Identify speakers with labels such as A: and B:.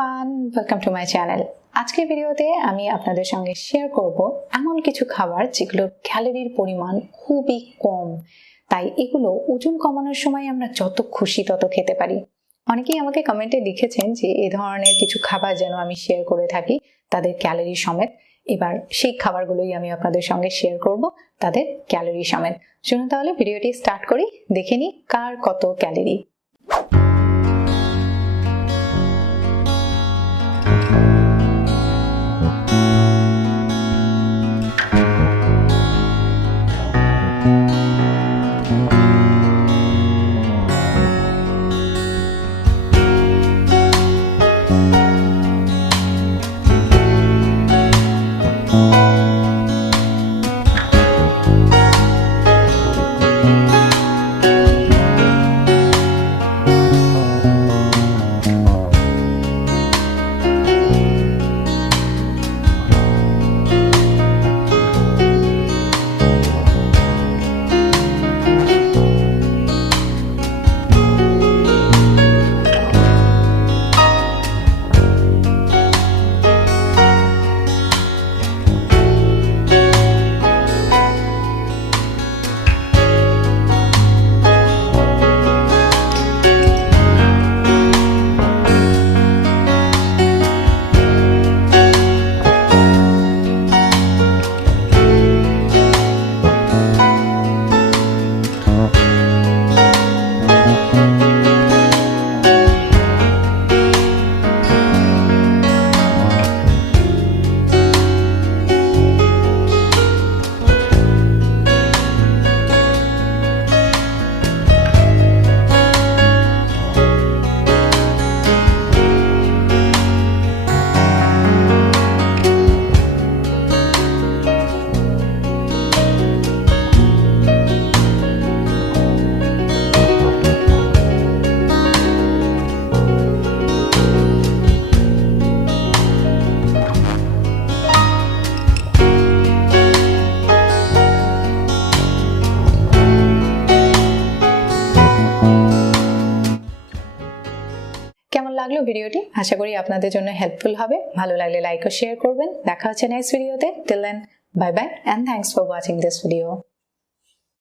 A: Everyone welcome to my channel আজকের ভিডিওতে আমি আপনাদের সঙ্গে শেয়ার করব এমন কিছু খাবার যেগুলোর ক্যালোরির পরিমাণ খুবই কম। তাই এগুলো ওজন কমানোর সময় আমরা যত খুশি তত খেতে পারি। অনেকেই আমাকে কমেন্টে লিখেছেন যে এ ধরনের কিছু খাবার যেন আমি শেয়ার করে থাকি তাদের ক্যালোরি সমেত। এবার সেই খাবারগুলোই আমি আপনাদের সঙ্গে শেয়ার করব তাদের ক্যালোরি সমেত। শুনুন তাহলে ভিডিওটি স্টার্ট করি। দেখে নিই কার কত ক্যালোরি কেমন লাগল ভিডিওটি? আশা করি আপনাদের জন্য হেল্পফুল হবে। ভালো লাগলে লাইক ও শেয়ার করবেন। দেখা হচ্ছে নেক্সট ভিডিওতে till then bye bye and thanks for watching this video